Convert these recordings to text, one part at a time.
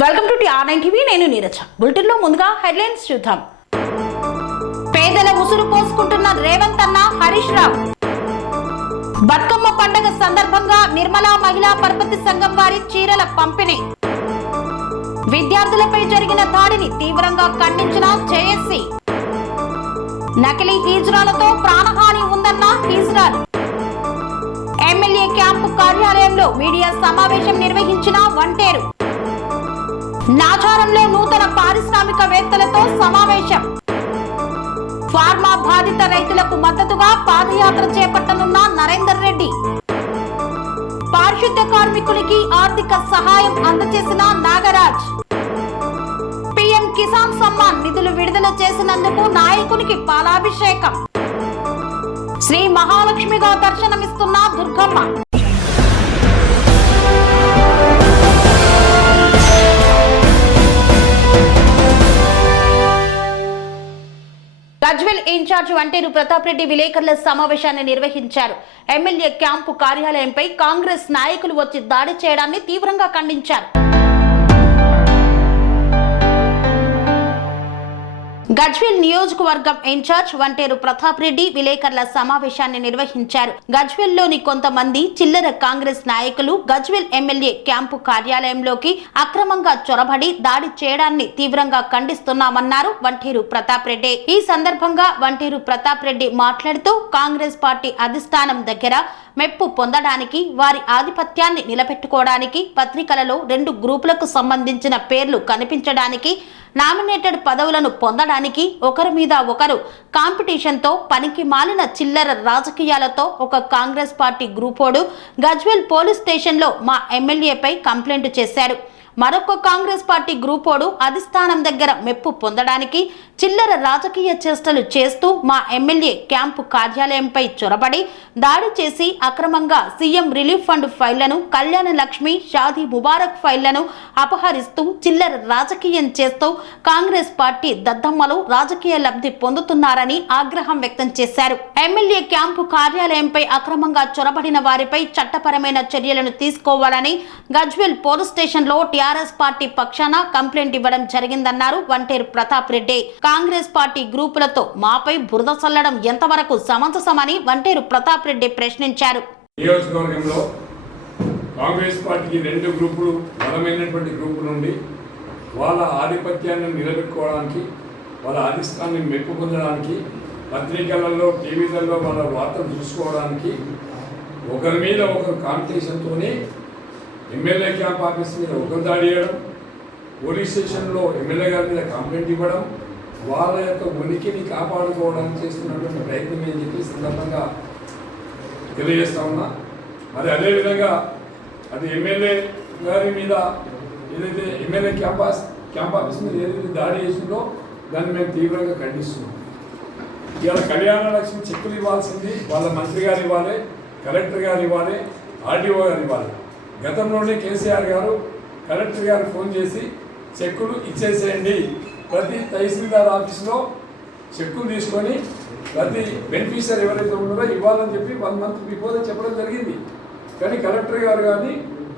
Welcome to టి9 TV. నేను Neeraja. Bulletin లో ముందుగా హెడ్లైన్స్ చూద్దాం. పేదల ఉసురు పోసుకుంటున్న రేవంత్ అన్న, హరీష్ రావు. బతుకమ్మ పండుగ సందర్భంగా నిర్మలా మహిళా పరపతి సంఘం వారి చీరల పంపిణీ. విద్యార్థులపై జరిగిన దాడిని తీవ్రంగా ఖండించిన జేఏసీ. నకిలీ హిజ్రాలతో ప్రాణహాని ఉందన్న హిజ్రాలు. ఎమ్మెల్యే క్యాంపు కార్యాలయంలో మీడియా సమావేశం నిర్వహించిన వంటేరు. నాచారంలో నూతన పారిశ్రామికవేత్తలతో సమావేశం. ఫార్మా బాధిత రైతులకు మద్దతుగా పాదయాత్ర చేపట్టనున్న నరేందర్ రెడ్డి. పారిశుద్ధ్య కార్మికులకి ఆర్థిక సహాయం అందజేసిన నాగరాజ్. పీఎం కిసాన్ సమ్మాన్ నిధులు విడుదల చేసినందుకు నాయకునికి పాలాభిషేకం. శ్రీ మహాలక్ష్మిగా దర్శనమిస్తున్న దుర్గమ్మ. గజ్వేల్ ఇన్ఛార్జ్ వంటేరు ప్రతాప్ రెడ్డి విలేకరుల సమావేశాన్ని నిర్వహించారు. ఎమ్మెల్యే క్యాంపు కార్యాలయంపై కాంగ్రెస్ నాయకులు వచ్చి దాడి చేయడాన్ని తీవ్రంగా ఖండించారు. గజ్వేల్ నియోజకవర్గం ఇన్ఛార్జ్ వంటేరు ప్రతాప్ రెడ్డి విలేకరుల సమావేశాన్ని నిర్వహించారు. గజ్వేల్ లోని కొంతమంది చిల్లర కాంగ్రెస్ నాయకులు గజ్వేల్ ఎమ్మెల్యే క్యాంపు కార్యాలయంలోకి అక్రమంగా చొరబడి దాడి చేయడాన్ని తీవ్రంగా ఖండిస్తున్నామన్నారు వంటేరు ప్రతాప్ రెడ్డి. ఈ సందర్భంగా వంటేరు ప్రతాప్ రెడ్డి మాట్లాడుతూ కాంగ్రెస్ పార్టీ అధిష్టానం దగ్గర మెప్పు పొందడానికి, వారి ఆధిపత్యాన్ని నిలబెట్టుకోవడానికి పత్రికలలో 2 గ్రూపులకు సంబంధించిన పేర్లు కనిపించడానికి, నామినేటెడ్ పదవులను పొందడానికి ఒకరి మీద ఒకరు కాంపిటీషన్తో పనికి మాలిన చిల్లర రాజకీయాలతో ఒక కాంగ్రెస్ పార్టీ గ్రూపోడు గజ్వేల్ పోలీస్ స్టేషన్లో మా ఎమ్మెల్యేపై కంప్లైంట్ చేశాడు. మరొక కాంగ్రెస్ పార్టీ గ్రూపోడు అధిష్టానం దగ్గర మెప్పు పొందడానికి చిల్లర రాజకీయ చేష్టలు చేస్తూ మా ఎమ్మెల్యే క్యాంపు కార్యాలయంపై చొరబడి దాడి చేసి అక్రమంగా CM relief fund ఫైళ్లను, Kalyana Lakshmi, Shaadi Mubarak ఫైళ్లను అపహరిస్తూ చిల్లర రాజకీయం చేస్తూ కాంగ్రెస్ పార్టీ దద్దమ్మలు రాజకీయ లబ్ధి పొందుతున్నారని ఆగ్రహం వ్యక్తం చేశారు. ఎమ్మెల్యే క్యాంపు కార్యాలయంపై అక్రమంగా చొరబడిన వారిపై చట్టపరమైన చర్యలను తీసుకోవాలని గజ్వేల్ పోలీస్ స్టేషన్ లో టీఆర్ఎస్ పార్టీ పక్షాన కంప్లైంట్ ఇవ్వడం జరిగిందన్నారు వంటేరు ప్రతాప్ రెడ్డి. కాంగ్రెస్ పార్టీ గ్రూపులతో మాపై బురద చల్లడం ఎంతవరకు సమంజసమని వంటేరు ప్రతాప్ రెడ్డి ప్రశ్నించారు. నియోజకవర్గంలో కాంగ్రెస్ పార్టీకి 2 గ్రూపులు, బలమైనటువంటి గ్రూపులు నుండి వాళ్ళ ఆధిపత్యాన్ని నిలబెట్టుకోవడానికి, వాళ్ళ అధిష్టాన్ని మెప్పు పొందడానికి, పత్రికలలో, టీవీలలో వాళ్ళ వార్తలు చూసుకోవడానికి ఒకరి మీద ఒకరు కాంపిటీషన్తోనే ఎమ్మెల్యే క్యాంప్ ఆఫీస్ మీద ఒకరు దాడి చేయడం, పోలీస్ స్టేషన్లో ఎమ్మెల్యే గారి మీద కంప్లైంట్ ఇవ్వడం, వాళ్ళ యొక్క ఉనికిని కాపాడుకోవడానికి చేస్తున్నటువంటి ప్రయత్నం అని చెప్పి సందర్భంగా తెలియజేస్తా ఉన్నా. మరి అదేవిధంగా అది ఎమ్మెల్యే గారి మీద ఏదైతే ఎమ్మెల్యే క్యాంప్ ఆఫీస్ మీద ఏదైతే దాడి చేసిందో దాన్ని మేము తీవ్రంగా ఖండిస్తున్నాం. ఇవాళ కళ్యాణ లక్ష్మి చెక్కులు ఇవ్వాల్సింది వాళ్ళ మంత్రి గారు ఇవ్వాలి, కలెక్టర్ గారు ఇవ్వాలి, ఆర్డీఓ గారు ఇవ్వాలి. గతంలోనే కేసీఆర్ గారు కలెక్టర్ గారు ఫోన్ చేసి చెక్కులు ఇచ్చేసేయండి, ప్రతి తహసీల్దార్ ఆఫీస్లో చెక్కులు తీసుకొని ప్రతి బెనిఫిషియర్ ఎవరైతే ఉన్నారో ఇవ్వాలని చెప్పి 1 మంత్ బిఫోర్ చెప్పడం జరిగింది. కానీ కలెక్టర్ గారు కానీ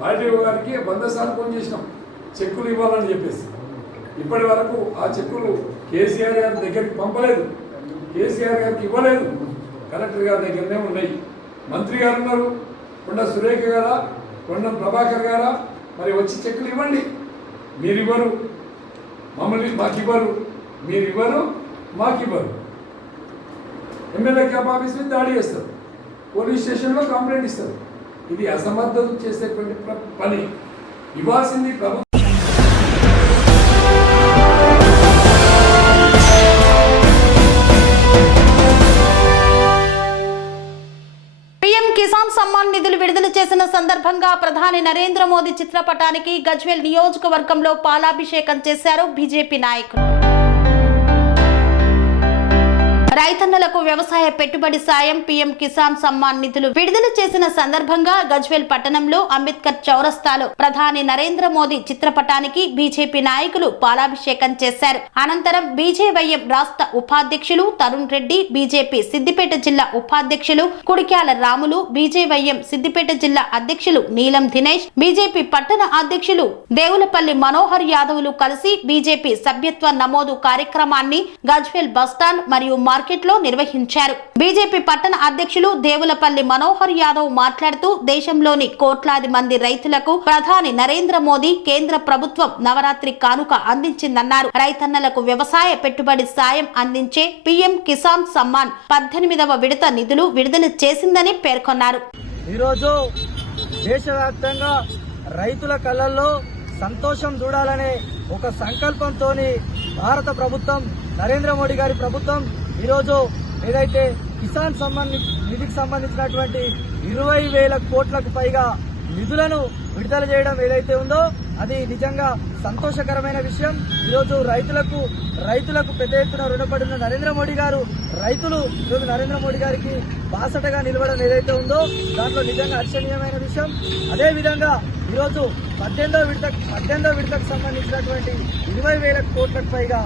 ఆర్డీఓ గారికి 100 సార్లు ఫోన్ చేసినాం చెక్కులు ఇవ్వాలని చెప్పేసి. ఇప్పటి వరకు ఆ చెక్కులు కేసీఆర్ గారి దగ్గరికి పంపలేదు, కేసీఆర్ గారికి ఇవ్వలేదు, కలెక్టర్ గారి దగ్గరనే ఉన్నాయి. మంత్రి గారు ఉన్నారు, కొండ సురేఖ గారా, కొండ ప్రభాకర్ గారా, మరి వచ్చి చెక్కులు ఇవ్వండి. మీరు ఇవ్వరు, మమ్మల్ని మాకు ఇవ్వరు, మీరు ఇవ్వరు, మాకు ఇవ్వరు. ఎమ్మెల్యే క్యాంప్ ఆఫీస్ మీద దాడి చేస్తారు, పోలీస్ స్టేషన్లో కంప్లైంట్ ఇస్తారు. ఇది అసమర్థత చేసేటువంటి పని. ఇవ్వాల్సింది ప్రభుత్వం. కిసాన్ సమ్మాన్ నిధులు విడుదల చేసిన సందర్భంగా ప్రధాని నరేంద్ర మోదీ చిత్రపటానికి గజ్వేల్ నియోజకవర్గంలో పాలాభిషేకం చేశారు బీజేపీ నాయకులు. రైతన్నలకు వ్యవసాయ పెట్టుబడి సాయం పీఎం కిసాన్ సమ్మాన్ నిధులు విడుదల చేసిన సందర్భంగా గజ్వేల్ పట్టణంలో అంబేద్కర్ చౌరస్తాలో ప్రధాని నరేంద్ర మోదీ చిత్రపటానికి బీజేపీ నాయకులు పాలాభిషేకం చేశారు. అనంతరం బీజేవైఎం రాష్ట్ర ఉపాధ్యక్షులు తరుణ్ రెడ్డి, బీజేపీ సిద్దిపేట జిల్లా ఉపాధ్యక్షులు కుడిక్యాల రాములు, బీజేవైఎం సిద్దిపేట జిల్లా అధ్యక్షులు నీలం దినేష్, బీజేపీ పట్టణ అధ్యక్షులు దేవులపల్లి మనోహర్ యాదవ్లు కలిసి బీజేపీ సభ్యత్వ నమోదు కార్యక్రమాన్ని గజ్వేల్ బస్టాండ్ మరియు మార్కెట్ లో నిర్వహించారు. బీజేపీ పట్టణ అధ్యక్షులు దేవులపల్లి మనోహర్ యాదవ్ మాట్లాడుతూ దేశంలోని కోట్లాది మంది రైతులకు ప్రధాని నరేంద్ర మోదీ కేంద్ర ప్రభుత్వం నవరాత్రి కానుక అందించిందన్నారు. రైతన్నలకు వ్యవసాయ పెట్టుబడి సాయం అందించే పీఎం కిసాన్ సమ్మాన్ 18వ విడత నిధులు విడుదల చేసిందని పేర్కొన్నారు. ఈరోజు దేశవ్యాప్తంగా రైతుల కళ్ళల్లో సంతోషం చూడాలనే ఒక సంకల్పంతో భారత ప్రభుత్వం, నరేంద్ర మోడీ గారి ప్రభుత్వం ఈరోజు ఏదైతే కిసాన్ సమ్మాన్ నిధికి సంబంధించినటువంటి 20,000 కోట్లకు పైగా నిధులను విడుదల చేయడం ఏదైతే ఉందో అది నిజంగా సంతోషకరమైన విషయం. ఈరోజు రైతులకు పెద్ద ఎత్తున రుణపడిన నరేంద్ర మోడీ గారు రైతులు ఈరోజు నరేంద్ర మోడీ గారికి బాసటగా నిలవడం ఏదైతే ఉందో దాంట్లో నిజంగా హర్షణీయమైన విషయం. అదేవిధంగా ఈరోజు 18వ విడతకు సంబంధించినటువంటి 20,000 కోట్లకు పైగా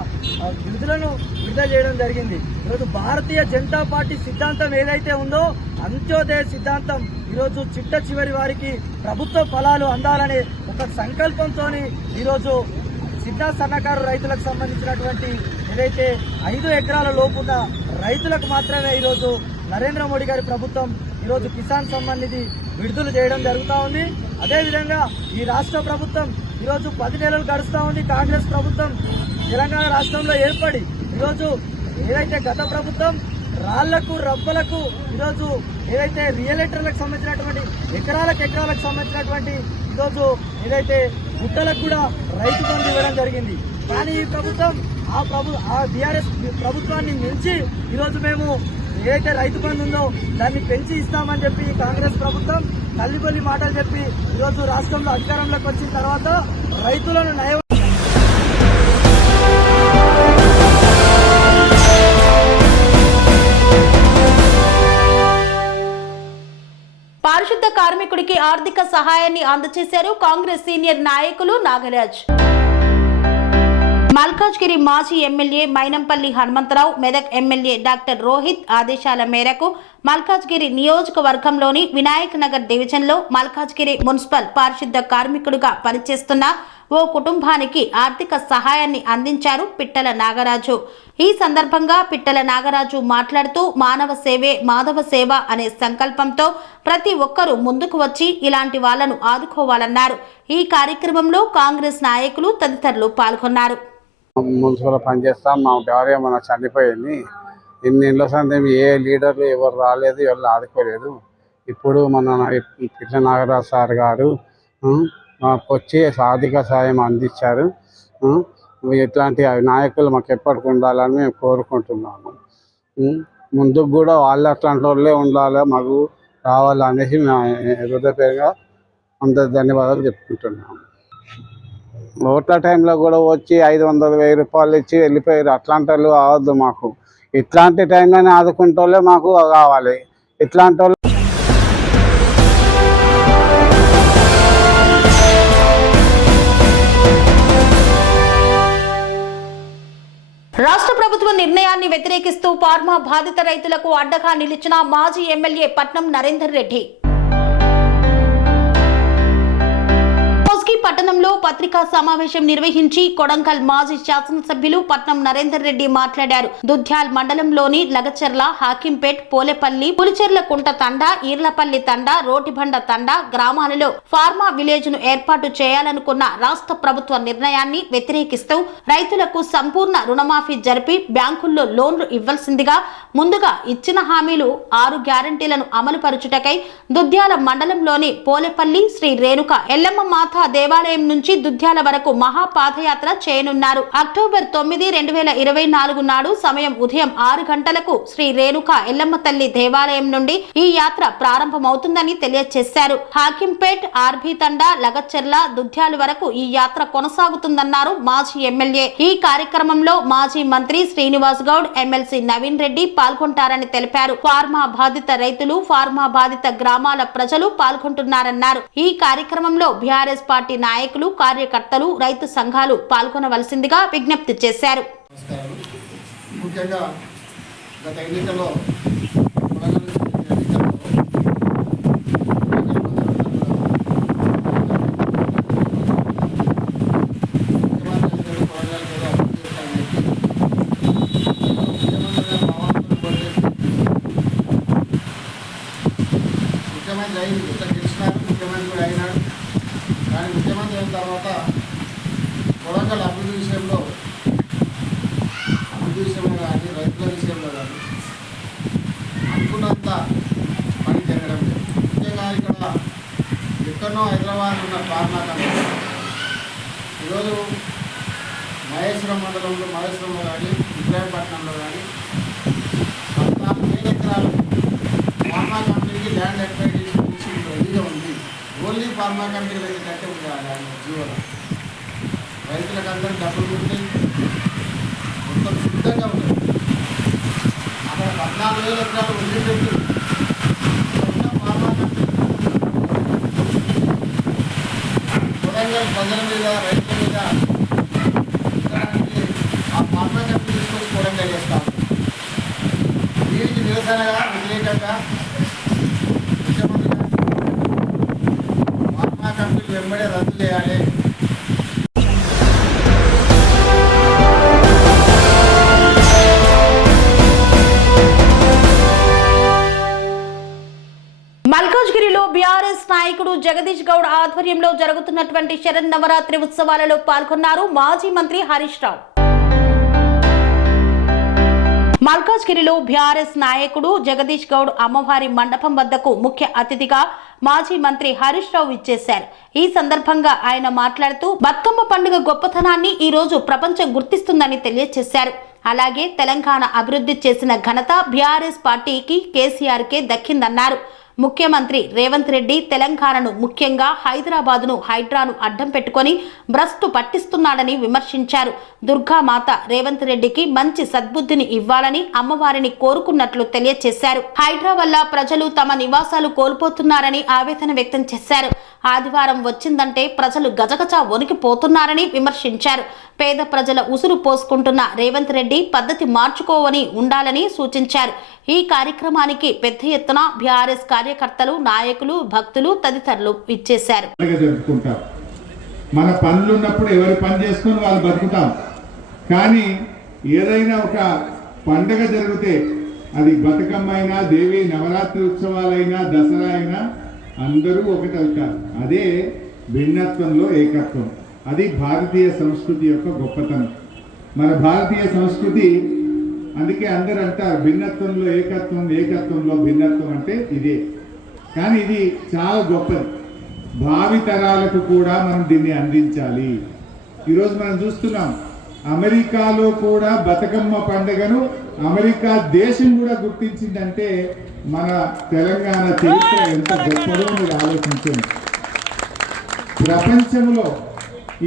నిధులను విడుదల చేయడం జరిగింది. ఈరోజు భారతీయ జనతా పార్టీ సిద్ధాంతం ఏదైతే ఉందో అంత్యోదయ సిద్ధాంతం ఈరోజు చిట్ట చివరి వారికి ప్రభుత్వ ఫలాలు అందాలనే ఒక సంకల్పంతో ఈరోజు సిద్ధ సన్నకారు రైతులకు సంబంధించినటువంటి ఏదైతే 5 ఎకరాల లోపున్న రైతులకు మాత్రమే ఈరోజు నరేంద్ర మోడీ గారి ప్రభుత్వం ఈరోజు కిసాన్ సమ్మాన్ నిధి విడుదల చేయడం జరుగుతూ ఉంది. అదేవిధంగా ఈ రాష్ట్ర ప్రభుత్వం ఈరోజు 10 నెలలు గడుస్తూ ఉంది. కాంగ్రెస్ ప్రభుత్వం తెలంగాణ రాష్ట్రంలో ఏర్పడి ఈరోజు ఏదైతే గత ప్రభుత్వం రాళ్లకు రబ్బలకు ఈరోజు ఏదైతే రియలేటర్లకు సంబంధించినటువంటి ఎకరాలకు సంబంధించినటువంటి ఈరోజు ఏదైతే గుట్టలకు కూడా రైతు బంధు ఇవ్వడం జరిగింది. కానీ ఈ ప్రభుత్వం ఆ బీఆర్ఎస్ ప్రభుత్వాన్ని మించి ఈరోజు మేము ఏదైతే రైతు బంధు ఉందో దాన్ని పెంచి ఇస్తామని చెప్పి కాంగ్రెస్ ప్రభుత్వం తల్లిబొల్లి మాటలు చెప్పి ఈరోజు రాష్ట్రంలో అధికారంలోకి వచ్చిన తర్వాత రైతులను నయం పారిశుద్ధ కార్మికుడికి ఆర్థిక సహాయాన్ని అందజేశారు కాంగ్రెస్ సీనియర్ నాయకులు నాగరాజ్. మల్కాజ్గిరి మాజీ MLA Mynampally Hanumantharao, Medak MLA doctor Rohit ఆదేశాల మేరకు మల్కాజ్గిరి నియోజకవర్గంలోని వినాయక్ నగర్ డివిజన్లో మల్కాజ్గిరి మున్సిపల్ పారిశుద్ధ కార్మికుడిగా పనిచేస్తున్న ఓ కుటుంబానికి ఆర్థిక సహాయాన్ని అందించారు పిట్టల నాగరాజు. ఈ సందర్భంగా పిట్టల నాగరాజు మాట్లాడుతూ మానవ సేవే మాధవ సేవ అనే సంకల్పంతో ప్రతి ఒక్కరూ ముందుకు వచ్చి ఇలాంటి వాళ్లను ఆదుకోవాలన్నారు. ఈ కార్యక్రమంలో కాంగ్రెస్ నాయకులు తదితరులు పాల్గొన్నారు. మున్సిపల్ పనిచేస్తాం, మా భార్య మన చనిపోయింది. ఇన్ని ఇళ్ళ సందేహం ఏ లీడర్లు ఎవరు రాలేదు, ఎవరు ఆదుకోలేదు. ఇప్పుడు మన పిట్ల నాగరాజు సార్ గారు వచ్చి ఆర్థిక సాయం అందించారు. ఇట్లాంటి నాయకులు మాకు ఎప్పటికి ఉండాలని మేము కోరుకుంటున్నాము. ముందుకు కూడా వాళ్ళు అట్లాంటి వాళ్ళే ఉండాలి, మాకు రావాలనేసి హృదయపూర్వకంగా అందరు ధన్యవాదాలు చెప్పుకుంటున్నాము. ఓట్ల టైంలో కూడా వచ్చి 500,000 రూపాయలు ఇచ్చి వెళ్ళిపోయారు. అట్లాంటి వాళ్ళు కావద్దు మాకు. ఇట్లాంటి టైంలోనే ఆదుకుంటే వాళ్ళే మాకు కావాలి. ఇట్లాంటి వాళ్ళు రాష్ట్ర ప్రభుత్వ నిర్ణయాన్ని వ్యతిరేకిస్తూ ఫార్మా బాధిత రైతులకు అడ్డగా నిలిచిన మాజీ ఎమ్మెల్యే పట్నం నరేందర్ రెడ్డి పట్టణంలో పత్రికా సమావేశం నిర్వహించి కొడంగల్ మాజీ శాసనసభ్యులు పట్నం నరేందర్ రెడ్డి మాట్లాడారు. దుద్యాల్ మండలంలోని లగచర్ల, హాకింపేట్, పోలేపల్లి, పులిచెర్ల కుంట తండా, ఈర్లపల్లి తండా, రోటిబండ తండా గ్రామాలలో ఫార్మా విలేజ్ ను ఏర్పాటు చేయాలనుకున్న రాష్ట్ర ప్రభుత్వ నిర్ణయాన్ని వ్యతిరేకిస్తూ రైతులకు సంపూర్ణ రుణమాఫీ జరిపి బ్యాంకుల్లో లోన్లు ఇవ్వాల్సిందిగా ముందుగా ఇచ్చిన హామీలు 6 గ్యారంటీలను అమలు పరుచుటకై దుద్యాల మండలంలోని పోలేపల్లి శ్రీ రేణుక ఎల్లమ్మ మాత దేవ దేవాలయం నుంచి దుద్యాల వరకు మహాపాదయాత్ర చేయనున్నారు. అక్టోబర్ 9, 2024 నాడు సమయం ఉదయం 6 గంటలకు శ్రీ రేణుకా ఎల్లమ్మ తల్లి దేవాలయం నుండి ఈ యాత్ర ప్రారంభమవుతుందని తెలియజేశారు. హాకింపేట్, ఆర్బీ తండా, లగచెర్ల, దుద్యాల వరకు ఈ యాత్ర కొనసాగుతుందన్నారు మాజీ ఎమ్మెల్యే. ఈ కార్యక్రమంలో మాజీ మంత్రి శ్రీనివాస్ గౌడ్, ఎమ్మెల్సీ నవీన్ రెడ్డి పాల్గొంటారని తెలిపారు. ఫార్మా బాధిత రైతులు, ఫార్మా బాధిత గ్రామాల ప్రజలు పాల్గొంటున్నారన్నారు. ఈ కార్యక్రమంలో బీఆర్ఎస్ పార్టీ నాయకులు, కార్యకర్తలు, రైతు సంఘాలు పాల్గొనవలసిందిగా విజ్ఞప్తి చేశారు. ముఖ్యంగా గత ఎన్నికల్లో ముఖ్యమంత్రి అయింది, ఇట్లా గెలిచినారు, ముఖ్యమంత్రి కూడా అయినాడు. కానీ ముఖ్యమంత్రి అయిన తర్వాత వరంగల్ అభివృద్ధి విషయంలో కానీ రైతుల విషయంలో కానీ అనుకున్నంత పని జరగడం లేదు. ముఖ్యంగా ఇక్కడ ఎక్కడో హైదరాబాద్ ఉన్న ఫార్మా కంపెనీ ఈరోజు మహేశ్వరం మండలంలో కానీ ఇబ్రాహీంపట్నంలో కానీ 14,000 ఎకరాలు ఫార్మా కంపెనీకి ల్యాండ్ ఎక్వైర్ చేసి రెడీగా ఉంది. ఓన్లీ ఫార్మా కంపెనీలు అయితే కట్టే ఉంది జీవనం. రైతులకు అందరూ డబ్బులు ఉంటాయి, మొత్తం సిద్ధంగా ఉంటుంది. అక్కడ 14,000 ఎకరాలు వదిలిపెట్టి ఫార్మా కంపెనీ వరంగల్ ప్రజల మీద, రైతుల మీద ఆ ఫార్మా కంపెనీ తీసుకొని కూడంగా చేస్తాం. దీనికి నిరసనగా, వ్యతిరేకంగా ముఖ్యమంత్రి ఫార్మా కంపెనీలు వెంబడే రద్దు చేయాలి. మల్కాజ్గిరిలో బీఆర్ఎస్ నాయకుడు జగదీష్ గౌడ్ ఆధ్వర్యంలో జరుగుతున్నటువంటి శరన్నవరాత్రి ఉత్సవాలలో పాల్గొన్నారు మాజీ మంత్రి హరీష్ రావు. మల్కాజ్గిరిలో బీఆర్ఎస్ నాయకుడు జగదీష్ గౌడ్ అమ్మవారి మండపం వద్దకు ముఖ్య అతిథిగా మాజీ మంత్రి హరీష్ రావు ఇచ్చేశారు. ఈ సందర్భంగా ఆయన మాట్లాడుతూ బతుకమ్మ పండుగ గొప్పతనాన్ని ఈ రోజు ప్రపంచం గుర్తిస్తుందని తెలియజేశారు. అలాగే తెలంగాణ అభివృద్ధి చేసిన ఘనత బీఆర్ఎస్ పార్టీకి, కేసీఆర్కే దక్కిందన్నారు. ముఖ్యమంత్రి రేవంత్ రెడ్డి తెలంగాణను, ముఖ్యంగా హైదరాబాద్ను, హైడ్రాను అడ్డం పెట్టుకొని భ్రష్టు పట్టిస్తున్నాడని విమర్శించారు. దుర్గామాత రేవంత్ రెడ్డికి మంచి సద్బుద్ధిని ఇవ్వాలని అమ్మవారిని కోరుకున్నట్లు తెలియజేశారు. హైడ్రా వల్ల ప్రజలు తమ నివాసాలు కోల్పోతున్నారని ఆవేదన వ్యక్తం చేశారు. ఆదివారం వచ్చిందంటే ప్రజలు గజగజ వణికిపోతున్నారని విమర్శించారు. పేద ప్రజల ఉసురు పోసుకుంటున్న రేవంత్ రెడ్డి పద్ధతి మార్చుకోవని ఉండాలని సూచించారు. ఈ కార్యక్రమానికి పెద్ద ఎత్తున బీఆర్ఎస్ కార్యకర్తలు, నాయకులు, భక్తులు తదితరులు ఇచ్చేశారు. మన పనులు ఉన్నప్పుడు ఎవరి పని చేసుకొని వాళ్ళు బతుకుతాం. కానీ ఏదైనా ఒక పండగ జరిగితే, అది బతుకమ్మ అయినా, దేవి నవరాత్రి ఉత్సవాలైనా, దసరా అయినా అందరూ ఒకటి అవుతారు. అదే భిన్నత్వంలో ఏకత్వం. అది భారతీయ సంస్కృతి యొక్క గొప్పతనం. మన భారతీయ సంస్కృతి, అందుకే అందరూ అంటారు భిన్నత్వంలో ఏకత్వం, ఏకత్వంలో భిన్నత్వం అంటే ఇదే. కానీ ఇది చాలా గొప్పది. భావితరాలకు కూడా మనం దీన్ని అందించాలి. ఈరోజు మనం చూస్తున్నాం, అమెరికాలో కూడా బతుకమ్మ పండుగను అమెరికా దేశం కూడా గుర్తించిందంటే మన తెలంగాణ చరిత్ర ఎంత గొప్పదో మీరు ఆలోచించండి.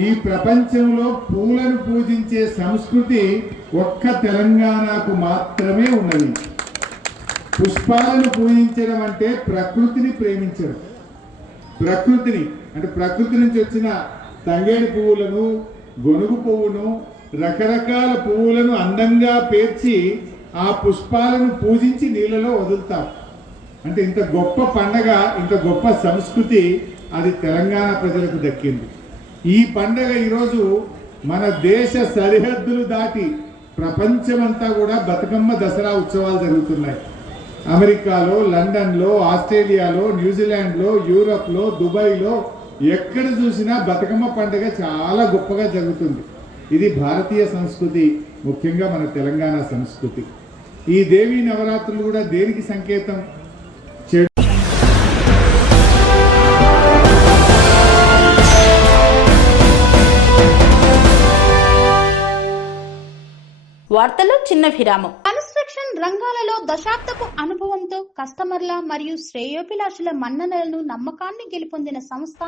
ఈ ప్రపంచంలో పూలను పూజించే సంస్కృతి ఒక్క తెలంగాణకు మాత్రమే ఉన్నది. పుష్పాలను పూజించడం అంటే ప్రకృతిని ప్రేమించడం. ప్రకృతిని అంటే ప్రకృతి నుంచి వచ్చిన తంగేడు పువ్వులను, గొనుగు పువ్వును, రకరకాల పువ్వులను అందంగా పేర్చి ఆ పుష్పాలను పూజించి నీళ్ళలో వదులుతారు. అంటే ఇంత గొప్ప పండగ, ఇంత గొప్ప సంస్కృతి అది తెలంగాణ ప్రజలకు దక్కింది. ఈ పండగ ఈరోజు మన దేశ సరిహద్దులు దాటి ప్రపంచమంతా కూడా బతుకమ్మ దసరా ఉత్సవాలు జరుగుతున్నాయి. అమెరికాలో, లండన్లో, ఆస్ట్రేలియాలో, న్యూజిలాండ్లో, యూరోప్లో, దుబాయ్లో ఎక్కడ చూసినా బతుకమ్మ పండుగ చాలా గొప్పగా జరుగుతుంది. ఇది భారతీయ సంస్కృతి, ముఖ్యంగా మన తెలంగాణ సంస్కృతి. ఈ దేవీ నవరాత్రులు కూడా దేనికి సంకేతం? వార్తల్లో చిన్న విరామం. కన్స్ట్రక్షన్ రంగాలలో దశాబ్దపు అనుభవంతో కస్టమర్ల మరియు శ్రేయోభిలాషుల మన్ననలను నమ్మకాన్ని గెలుపొందిన సంస్థ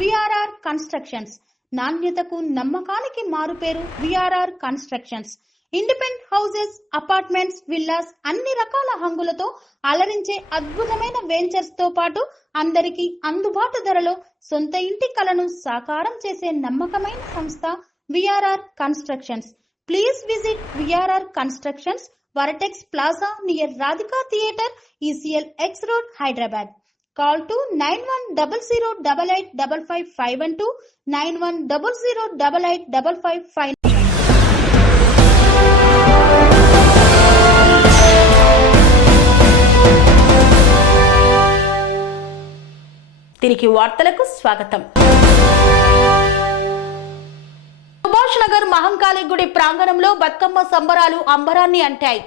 విఆర్ఆర్ కన్స్ట్రక్షన్స్. నాణ్యతకు నమ్మకానికి మారుపేరు VRR constructions. Independent houses, apartments, villas అన్ని రకాల హంగులతో అలరించే అద్భుతమైన వెంచర్స్ తో పాటు అందరికీ అందుబాటు ధరలో సొంత ఇంటి కలను సాకారం చేసే నమ్మకమైన సంస్థ VRR constructions. Please visit VRR Constructions, Varatex Plaza near Radhika Theatre, ECL X Road, Hyderabad. Call to 9100885552, 9100885559. తిరిగి వార్తలకు స్వాగతం. సుభాష్ నగర్ మహంకాళి గుడి ప్రాంగణంలో బతుకమ్మ సంబరాలు అంబరాన్ని అంటాయి.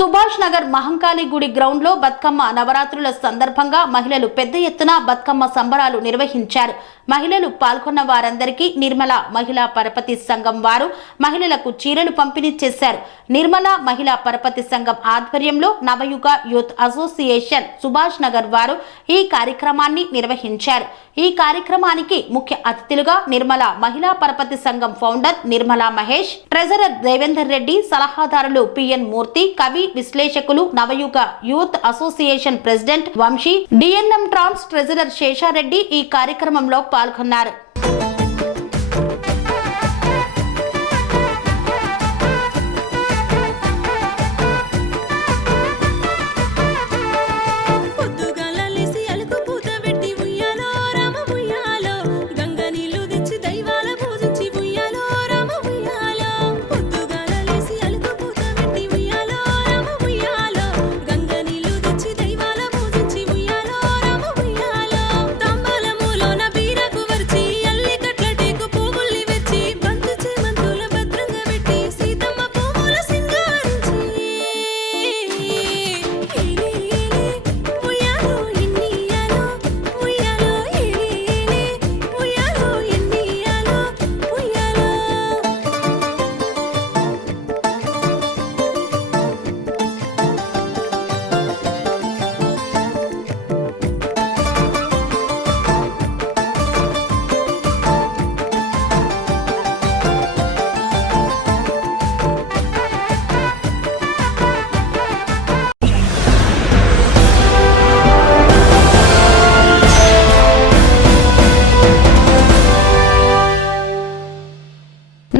సుభాష్ నగర్ మహంకాళి గుడి గ్రౌండ్ లో బతుకమ్మ నవరాత్రుల సందర్భంగా మహిళలు పెద్ద ఎత్తున బతుకమ్మ సంబరాలు నిర్వహించారు. మహిళలు పాల్గొన్న వారందరికీ నిర్మల మహిళా పరపతి సంఘం వారు మహిళలకు చీరలు పంపిణీ చేశారు. నిర్మల మహిళా పరపతి సంఘం ఆధ్వర్యంలో నవయుగ యూత్ అసోసియేషన్ సుభాష్ నగర్ వారు ఈ కార్యక్రమాన్ని నిర్వహించారు. ఈ కార్యక్రమానికి ముఖ్య అతిథులుగా నిర్మల మహిళా పరపతి సంఘం ఫౌండర్ నిర్మలా మహేష్, ట్రెజరర్ దేవేందర్ రెడ్డి, సలహాదారులు పిఎన్ మూర్తి, కవి విశ్లేషకులు, Navayuga youth association president Vamshi, DNM trans treasurer Seshareddy ఈ కార్యక్రమంలో పాల్గొన్నారు.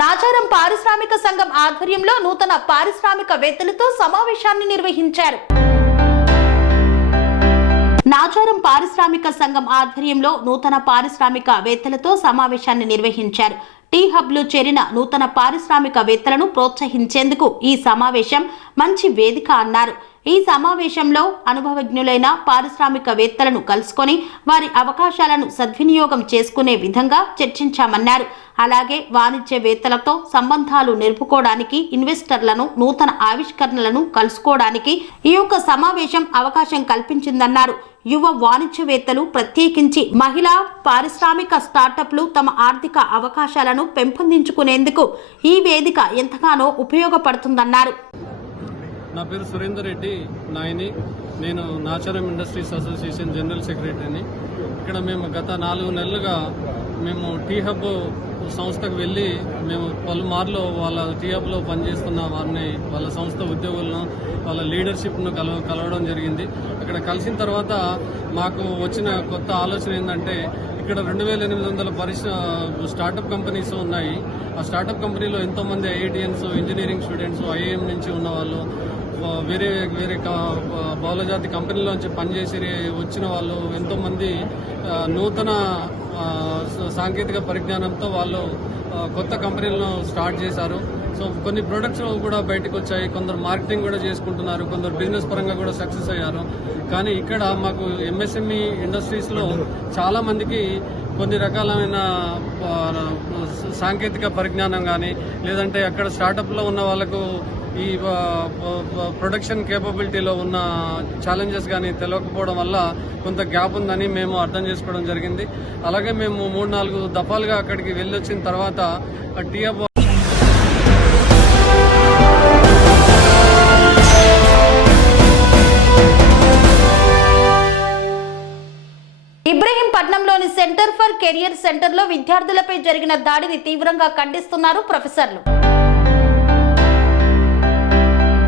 నాచారం పారిశ్రామిక సంఘం ఆధ్వర్యంలో నూతన పారిశ్రామికవేత్తలతో సమావేశాన్ని నిర్వహించారు. నాచారం పారిశ్రామిక సంఘం ఆధ్వర్యంలో నూతన పారిశ్రామికవేత్తలతో సమావేశాన్ని నిర్వహించారు. టీ హబ్లు చేరిన నూతన పారిశ్రామికవేత్తలను ప్రోత్సహించేందుకు ఈ సమావేశం మంచి వేదిక అన్నారు. ఈ సమావేశంలో అనుభవజ్ఞులైన పారిశ్రామికవేత్తలను కలుసుకొని వారి అవకాశాలను సద్వినియోగం చేసుకునే విధంగా చర్చించామన్నారు. అలాగే వాణిజ్యవేత్తలతో సంబంధాలు నిలుపుకోవడానికి, ఇన్వెస్టర్లను, నూతన ఆవిష్కరణలను కలుసుకోవడానికి ఈ యొక్క సమావేశం అవకాశం కల్పించిందన్నారు. యువ వాణిజ్యవేత్తలు, ప్రత్యేకించి మహిళా పారిశ్రామిక స్టార్టప్లు తమ ఆర్థిక అవకాశాలను పెంపొందించుకునేందుకు ఈ వేదిక ఎంతగానో ఉపయోగపడుతుందన్నారు. నా పేరు సురేందర్ రెడ్డి నాయని. నేను నాచారం ఇండస్ట్రీస్ అసోసియేషన్ జనరల్ సెక్రటరీని. ఇక్కడ మేము గత 4 నెలలుగా మేము టీ హబ్ సంస్థకు వెళ్ళి మేము పలుమార్లు వాళ్ళ టీ హబ్లో పనిచేస్తున్న వారిని, వాళ్ళ సంస్థ ఉద్యోగులను, వాళ్ళ లీడర్షిప్ను కలవడం జరిగింది. అక్కడ కలిసిన తర్వాత మాకు వచ్చిన కొత్త ఆలోచన ఏంటంటే, ఇక్కడ 2800 స్టార్టప్ కంపెనీస్ ఉన్నాయి. ఆ స్టార్టప్ కంపెనీలో ఎంతోమంది ఐఐటియన్స్, ఇంజనీరింగ్ స్టూడెంట్స్, ఐఐఎం నుంచి ఉన్న వాళ్ళు, వేరే వేరే బహుళజాతి కంపెనీలోంచి పనిచేసి వచ్చిన వాళ్ళు ఎంతోమంది నూతన సాంకేతిక పరిజ్ఞానంతో వాళ్ళు కొత్త కంపెనీలను స్టార్ట్ చేశారు. సో కొన్ని ప్రొడక్ట్స్ కూడా బయటకు వచ్చాయి. కొందరు మార్కెటింగ్ కూడా చేసుకుంటున్నారు, కొందరు బిజినెస్ పరంగా కూడా సక్సెస్ అయ్యారు. కానీ ఇక్కడ మాకు ఎంఎస్ఎంఈ ఇండస్ట్రీస్లో చాలా మందికి కొన్ని రకాలైన సాంకేతిక పరిజ్ఞానం కానీ, లేదంటే అక్కడ స్టార్టప్లో ఉన్న వాళ్ళకు ఈ ప్రొడక్షన్ కేపబిలిటీలో ఉన్న ఛాలెంజెస్ కానీ తెలియకపోవడం వల్ల కొంత గ్యాప్ ఉందని మేము అర్థం చేసుకోవడం జరిగింది. అలాగే మేము 3-4 దఫాలుగా అక్కడికి వెళ్ళొచ్చిన తర్వాత T hub centre for career సెంటర్లో విద్యార్థులపై జరిగిన దాడిని తీవ్రంగా ఖండిస్తున్నారు ప్రొఫెసర్లు.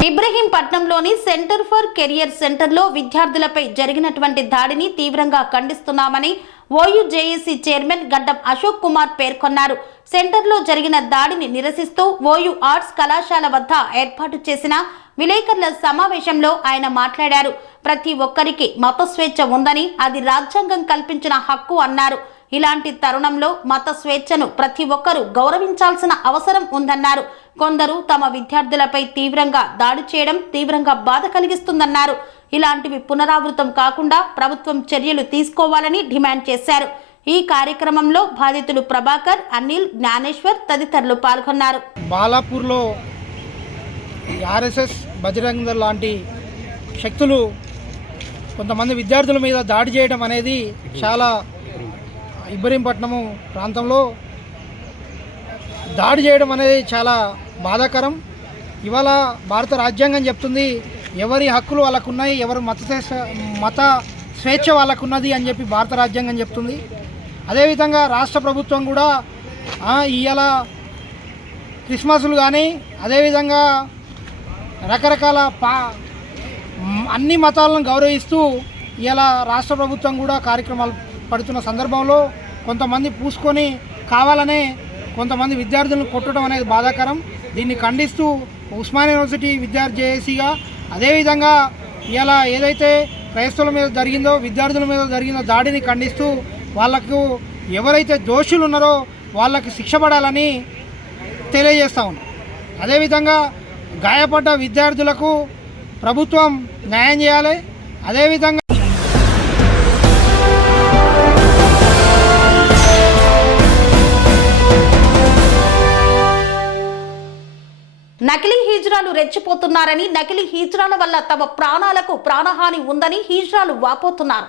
ఇబ్రహీంపట్నంలోని సెంటర్ ఫర్ కెరియర్ సెంటర్లో విద్యార్థులపై జరిగినటువంటి దాడిని తీవ్రంగా ఖండిస్తున్నామని ఓయూజేఏసీ చైర్మన్ గడ్డం అశోక్ కుమార్ పేర్కొన్నారు. సెంటర్లో జరిగిన దాడిని నిరసిస్తూ ఓయూ ఆర్ట్స్ కళాశాల వద్ద ఏర్పాటు చేసిన విలేకరుల సమావేశంలో ఆయన మాట్లాడారు. ప్రతి ఒక్కరికి మత స్వేచ్ఛ ఉందని, అది రాజ్యాంగం కల్పించిన హక్కు అన్నారు. ఇలాంటి తరుణంలో మత స్వేచ్ఛను ప్రతి ఒక్కరూ గౌరవించాల్సిన అవసరం ఉందన్నారు. కొందరు తమ విద్యార్థులపై తీవ్రంగా దాడి చేయడం తీవ్రంగా బాధ కలిగిస్తుందన్నారు. ఇలాంటివి పునరావృతం కాకుండా ప్రభుత్వం చర్యలు తీసుకోవాలని డిమాండ్ చేశారు. ఈ కార్యక్రమంలో బాధితులు ప్రభాకర్, అనిల్, జ్ఞానేశ్వర్ తదితరులు పాల్గొన్నారు. బాలాపూర్లో ఆర్ఎస్ఎస్, బజరంగ దళ్ లాంటి శక్తులు కొంతమంది విద్యార్థుల మీద దాడి చేయడం అనేది చాలా ఇబ్రహీంపట్నము ప్రాంతంలో దాడి చేయడం అనేది చాలా బాధాకరం. ఇవాళ భారత రాజ్యాంగం చెప్తుంది ఎవరి హక్కులు వాళ్ళకున్నాయి, ఎవరు మత స్వేచ్ఛ వాళ్ళకున్నది అని చెప్పి భారత రాజ్యాంగం చెప్తుంది. అదేవిధంగా రాష్ట్ర ప్రభుత్వం కూడా ఇవాళ క్రిస్మస్లు కానీ అదేవిధంగా రకరకాల అన్ని మతాలను గౌరవిస్తూ ఇవాళ రాష్ట్ర ప్రభుత్వం కూడా కార్యక్రమాలు పడుతున్న సందర్భంలో కొంతమంది పూసుకొని కావాలనే కొంతమంది విద్యార్థులను కొట్టడం అనేది బాధాకరం. దీన్ని ఖండిస్తూ ఉస్మానియా యూనివర్సిటీ విద్యార్థి జేఏసీగా అదేవిధంగా ఇలా ఏదైతే క్రైస్తవుల మీద జరిగిందో, విద్యార్థుల మీద జరిగిందో దాడిని ఖండిస్తూ వాళ్లకు ఎవరైతే దోషులు ఉన్నారో వాళ్ళకి శిక్ష పడాలని తెలియజేస్తా ఉన్నాం. అదేవిధంగా గాయపడ్డ విద్యార్థులకు ప్రభుత్వం న్యాయం చేయాలి. అదేవిధంగా నకిలీ హిజ్రాలు రెచ్చిపోతున్నారని, నకిలీ హిజ్రాల వల్ల తమ ప్రాణాలకు ప్రాణహాని ఉందని హిజ్రాలు వాపోతున్నారు.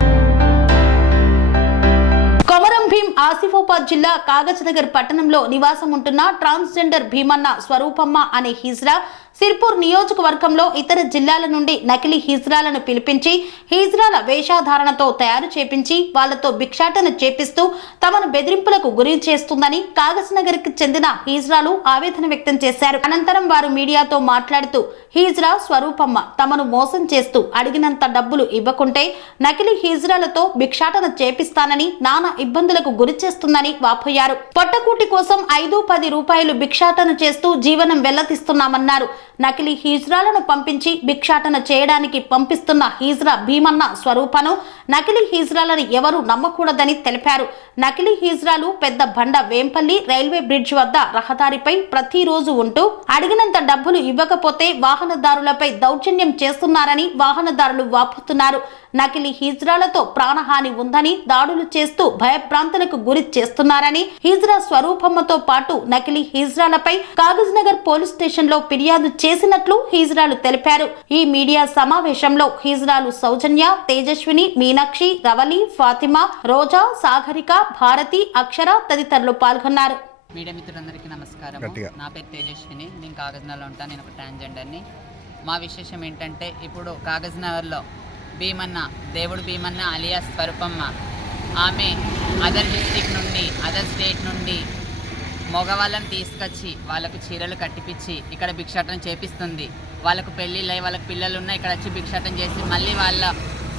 కొమరం భీం ఆసిఫాబాద్ జిల్లా కాగజ్నగర్ పట్టణంలో నివాసం ఉంటున్న ట్రాన్స్జెండర్ భీమన్న స్వరూపమ్మ అనే హిజ్రా సిర్పూర్ నియోజకవర్గంలో ఇతర జిల్లాల నుండి నకిలీ హిజ్రాలను పిలిపించి హిజ్రాల వేషధారణతో తయారు చేపించి వాళ్లతో భిక్షాటన చేపిస్తూ తమను బెదిరింపులకు గురి చేస్తుందని కాగజ్నగర్ కి చెందిన హిజ్రాలు ఆవేదన వ్యక్తం చేశారు. అనంతరం వారు మీడియాతో మాట్లాడుతూ హిజ్రా స్వరూపమ్మ తమను మోసం చేస్తూ అడిగినంత డబ్బులు ఇవ్వకుంటే నకిలీ హిజ్రాలతో భిక్షాటన చేపిస్తానని, నానా ఇబ్బందులకు గురి చేస్తుందని వాపోయారు. పొట్టకూటి కోసం 5-10 రూపాయలు భిక్షాటన చేస్తూ జీవనం వెల్లతిస్తున్నామన్నారు. నకిలీ హిజ్రాలను పంపించి భిక్షాటన చేయడానికి పంపిస్తున్న హిజ్రా భీమన్న స్వరూపను నకిలీ హిజ్రాలను ఎవరూ నమ్మకూడదని తెలిపారు. నకిలీ హిజ్రాలు పెద్ద బండ వేంపల్లి రైల్వే బ్రిడ్జ్ వద్ద రహదారిపై ప్రతిరోజు ఉంటూ అడిగినంత డబ్బులు ఇవ్వకపోతే వాహనదారులపై దౌర్జన్యం చేస్తున్నారని వాహనదారులు వాపోతున్నారు. నకిలీ హిజ్రాలతో ప్రాణహాని ఉందని, దాడులు చేస్తూ భయభ్రాంతులకు గురి చేస్తున్నారని హిజ్రా స్వరూపమ్మతో పాటు నకిలీ హిజ్రాలపై కాగజ్నగర్ పోలీస్ స్టేషన్ లో ఫిర్యాదు చేసినట్లు హిజ్రాలు తెలిపారు. ఈ మీడియా సమావేశంలో హిజ్రాలు సౌజన్య, తేజస్విని, మీనాక్షి, రవలి, ఫాతిమా, రోజా, సాగరిక, భారతి, అక్షర తదితరులు పాల్గొన్నారు. మీడియా మిత్రులందరికీ నమస్కారం. నా పేరు తేజస్విని, నేను కాగజ్నగర్లో ఉంటాను. నేను ఒక ట్రాన్స్జెండర్ని. మా విశేషం ఏంటంటే, ఇప్పుడు కాగజ్నగర్లో దేవుడు భీమన్న అలియాస్ స్వరూపమ్మ, ఆమె అదర్ డిస్ట్రిక్ట్ నుండి, అదర్ స్టేట్ నుండి మగవాళ్ళని తీసుకొచ్చి వాళ్ళకు చీరలు కట్టిపించి ఇక్కడ భిక్షాటన చేపిస్తుంది. వాళ్ళకు పెళ్ళిళ్ళై వాళ్ళకి పిల్లలు ఉన్నాయి, ఇక్కడ వచ్చి భిక్షాటన చేసి మళ్ళీ వాళ్ళ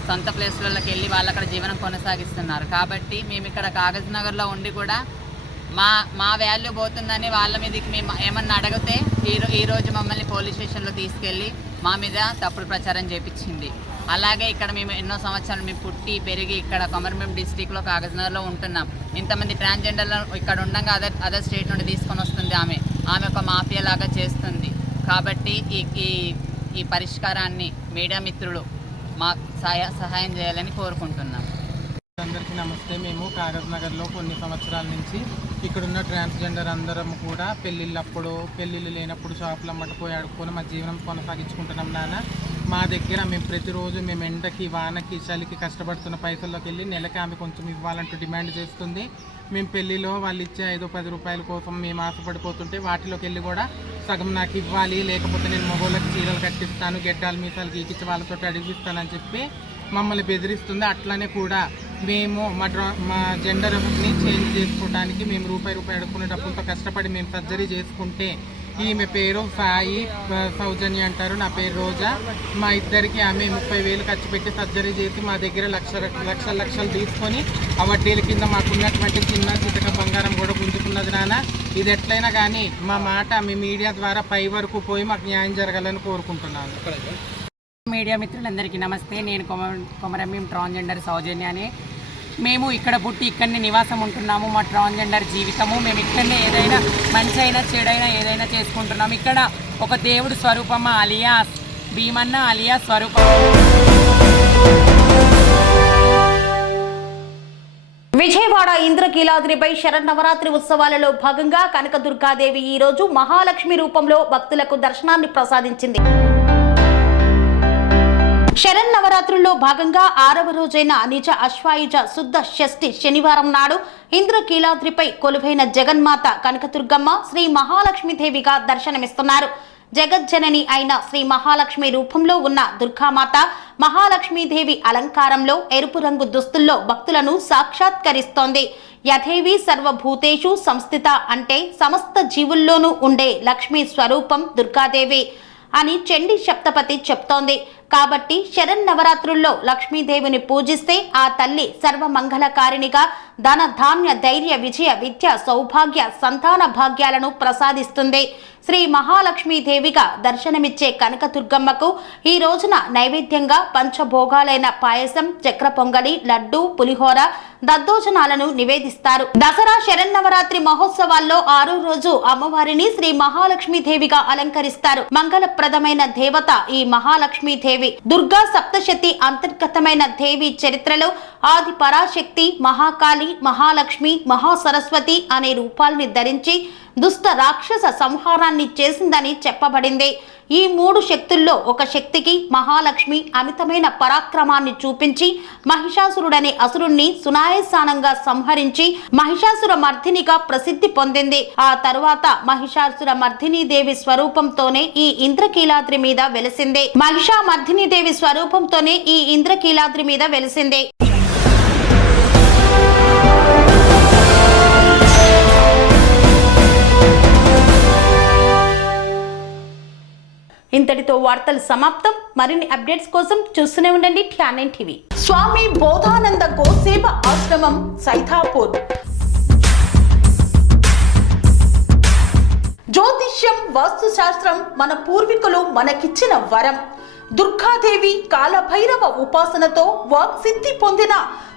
సొంత ప్లేస్లకి వెళ్ళి వాళ్ళు అక్కడ జీవనం కొనసాగిస్తున్నారు. కాబట్టి మేము ఇక్కడ కాగజ్నగర్లో ఉండి కూడా మా వాల్యూ పోతుందని వాళ్ళ మీదకి మేము ఏమన్నా అడిగితే ఈరోజు మమ్మల్ని పోలీస్ స్టేషన్లో తీసుకెళ్ళి మా మీద తప్పుడు ప్రచారం చేపించింది. అలాగే ఇక్కడ మేము ఎన్నో సంవత్సరాలు మేము పుట్టి పెరిగి ఇక్కడ కొమరంభీం డిస్టిక్లో కాగజ్నగర్లో ఉంటున్నాం. ఇంతమంది ట్రాన్స్జెండర్లు ఇక్కడ ఉండగా అదర్ స్టేట్ నుండి తీసుకొని వస్తుంది. ఆమె ఒక మాఫియా లాగా చేస్తుంది. కాబట్టి ఈ పరిష్కారాన్ని మీడియా మిత్రులు మా సహాయం చేయాలని కోరుకుంటున్నాం. అందరికీ నమస్తే. మేము కాగజ్నగర్లో కొన్ని సంవత్సరాల నుంచి ఇక్కడున్న ట్రాన్స్జెండర్ అందరం కూడా పెళ్ళిళ్ళు లేనప్పుడు షాపులు అమ్మటిపోయి ఆడుకొని మా జీవనం కొనసాగించుకుంటున్నాం. మా దగ్గర మేము ప్రతిరోజు మేము ఎండకి, వానకి, చలికి కష్టపడుతున్న పైసల్లోకి వెళ్ళి నెలకి ఆమె కొంచెం ఇవ్వాలంటూ డిమాండ్ చేస్తుంది. మేము పెళ్ళిలో వాళ్ళు ఇచ్చే 5-10 రూపాయల కోసం మేము ఆశపడిపోతుంటే వాటిలోకి వెళ్ళి కూడా సగం నాకు ఇవ్వాలి, లేకపోతే నేను మగోళ్ళకి చీరలు కట్టిస్తాను, గెడ్డాలు మీసాలు గీకిచ్చి వాళ్ళతో అడిగిస్తానని చెప్పి మమ్మల్ని బెదిరిస్తుంది. అట్లనే కూడా మేము మా జెండర్ని చేంజ్ చేసుకోవడానికి మేము రూపాయి అడుక్కునే డబ్బులతో కష్టపడి మేము సర్జరీ చేసుకుంటే, ఈమె పేరు సాయి సౌజన్య అంటారు, నా పేరు రోజా. మా ఇద్దరికి ఆమె 30,000 ఖర్చు పెట్టి సర్జరీ చేసి మా దగ్గర లక్షలు తీసుకొని ఆ వడ్డీల కింద మాకున్నటువంటి చిన్న చితక బంగారం కూడా గుంజుకున్నది నాన్న. ఇది ఎట్లయినా కానీ మా మాట మీ మీడియా ద్వారా పై వరకు పోయి మాకు న్యాయం జరగాలని కోరుకుంటున్నాను. మీడియా మిత్రులందరికీ నమస్తే. నేను కొమరంభీం ట్రాన్స్జెండర్ సౌజన్యాన్ని. మేము ఇక్కడ పుట్టి ఇక్కడనే నివాసం ఉంటున్నాము. మా ట్రాన్స్జెండర్ జీవితము మేము ఇక్కడనే ఏదైనా మంచి అయినా చెడైనా ఏదైనా చేసుకుంటున్నాము. ఇక్కడ ఒక దేవుడు స్వరూపమ్మ అలియాస్ భీమన్న అలియాస్ స్వరూపం. విజయవాడ ఇంద్రకీలాద్రిపై శరన్నవరాత్రి ఉత్సవాలలో భాగంగా కనకదుర్గాదేవి ఈ రోజు మహాలక్ష్మి రూపంలో భక్తులకు దర్శనాన్ని ప్రసాదించింది. శరన్నవరాత్రుల్లో భాగంగా 6వ రోజైన నిజ అశ్వాయుజ శుద్ధ షష్ఠి శనివారం నాడు ఇంద్రకీలాద్రిపై కొలువైన జగన్మాత కనకదుర్గమ్మ శ్రీ మహాలక్ష్మీదేవిగా దర్శనమిస్తున్నారు. జగజ్జనని అయిన శ్రీ మహాలక్ష్మి రూపంలో ఉన్న దుర్గామాత మహాలక్ష్మీదేవి అలంకారంలో ఎరుపు రంగు దుస్తుల్లో భక్తులను సాక్షాత్కరిస్తోంది. యథేవి సర్వభూతేషు సంస్థిత అంటే సమస్త జీవుల్లోనూ ఉండే లక్ష్మీ స్వరూపం దుర్గాదేవి అని చండీ సప్తపతి చెప్తోంది. కాబట్టి శరన్నవరాత్రుల్లో లక్ష్మీదేవిని పూజిస్తే ఆ తల్లి సర్వమంగళకారిణిగా ధన ధాన్య ధైర్య విజయ విద్య సౌభాగ్య సంతాన భాగ్యాలను ప్రసాదిస్తుంది. శ్రీ మహాలక్ష్మీదేవిగా దర్శనమిచ్చే కనకదుర్గమ్మకు ఈ రోజున నైవేద్యంగా పంచభోగాలైన పాయసం, చక్ర పొంగలి, లడ్డు, పులిహోర, దద్దోజనాలను నివేదిస్తారు. దసరా శరన్నవరాత్రి మహోత్సవాల్లో 6వ రోజు అమ్మవారిని శ్రీ మహాలక్ష్మీదేవిగా అలంకరిస్తారు. మంగళప్రదమైన దేవత ఈ మహాలక్ష్మీదేవి. దుర్గా సప్తశతి అంతర్గతమైన దేవి చరిత్రలో ఆది పరాశక్తి, మహాకాళి, మహాలక్ష్మి, మహాసరస్వతి అనే రూపాల్ని ధరించి దుష్ట రాక్షస సంహారాన్ని చేసిందని చెప్పబడింది. ఈ 3 శక్తుల్లో ఒక శక్తికి మహాలక్ష్మి అమితమైన పరాక్రమాన్ని చూపించి మహిషాసురుడనే అసురుణ్ణి సునాయసానంగా సంహరించి మహిషాసుర మర్దినిగా ప్రసిద్ధి పొందింది. ఆ తరువాత మహిషాసుర మర్దిని దేవి స్వరూపంతోనే ఈ ఇంద్రకీలాద్రి మీద వెలిసింది. మహిషా మర్దిని దేవి స్వరూపంతోనే ఈ ఇంద్రకీలాద్రి మీద వెలిసింది. ఇంతటితో వార్తలు సమాప్తం. మరిన్ని అప్డేట్స్ కోసం చూస్తూనే ఉండండి TN9 టీవీ. స్వామి బోధానంద గోసేవ ఆశ్రమం సైథాపూర్. జ్యోతిష్యం, వాస్తుశాస్త్రం మన పూర్వీకులు మనకిచ్చిన వరం. దుర్గాదేవి, కాలభైరవ ఉపాసనతో వాక్సిద్ధి పొందిన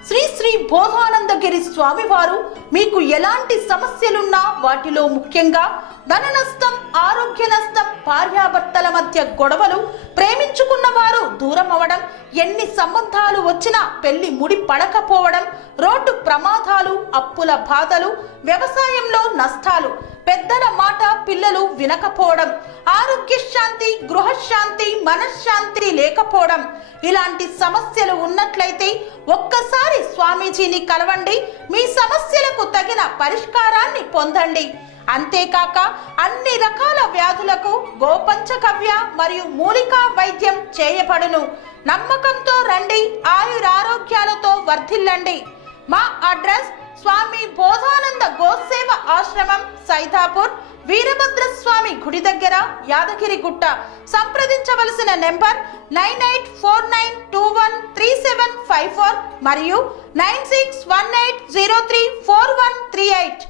శ్రీ శ్రీ బోధానందగిరి స్వామివారు మీకు ఎలాంటి సమస్యలున్నా, వాటిలో ముఖ్యంగా ధన నష్టం, ఆరోగ్య నష్టం, భార్యాభర్తల మధ్య గొడవలు, ప్రేమించుకున్న వారు దూరం అవడం, ఎన్ని సంబంధాలు వచ్చినా పెళ్లి ముడి పడకపోవడం, రోడ్డు ప్రమాదాలు, అప్పుల బాధలు, వ్యవసాయంలో నష్టాలు, పెద్దల మాట పిల్లలు వినకపోవడం, ఆరోగ్య శాంతి, గృహశాంతి, మనశ్శాంతి లేకపోవడం, ఇలాంటి సమస్యలు ఉన్నట్లయితే ఒక్కసారి స్వామీజీని కలవండి. మీ సమస్యలకు తగిన పరిష్కారాన్ని పొందండి. అంతేకాక అన్ని రకాల వ్యాధులకు గోపంచకవ్య మరియు మూలికా వైద్యం చేయబడును. నమ్మకంతో రండి, ఆయురారోగ్యాలతో వర్ధిల్లండి. మా అడ్రస్ స్వామి బోధానంద గోసేవ ఆశ్రమం, సైథాపూర్, వీరభద్రస్వామి గుడి దగ్గర, యాదగిరిగుట్ట. సంప్రదించవలసిన నెంబర్ 9849213754 మరియు 9618034138.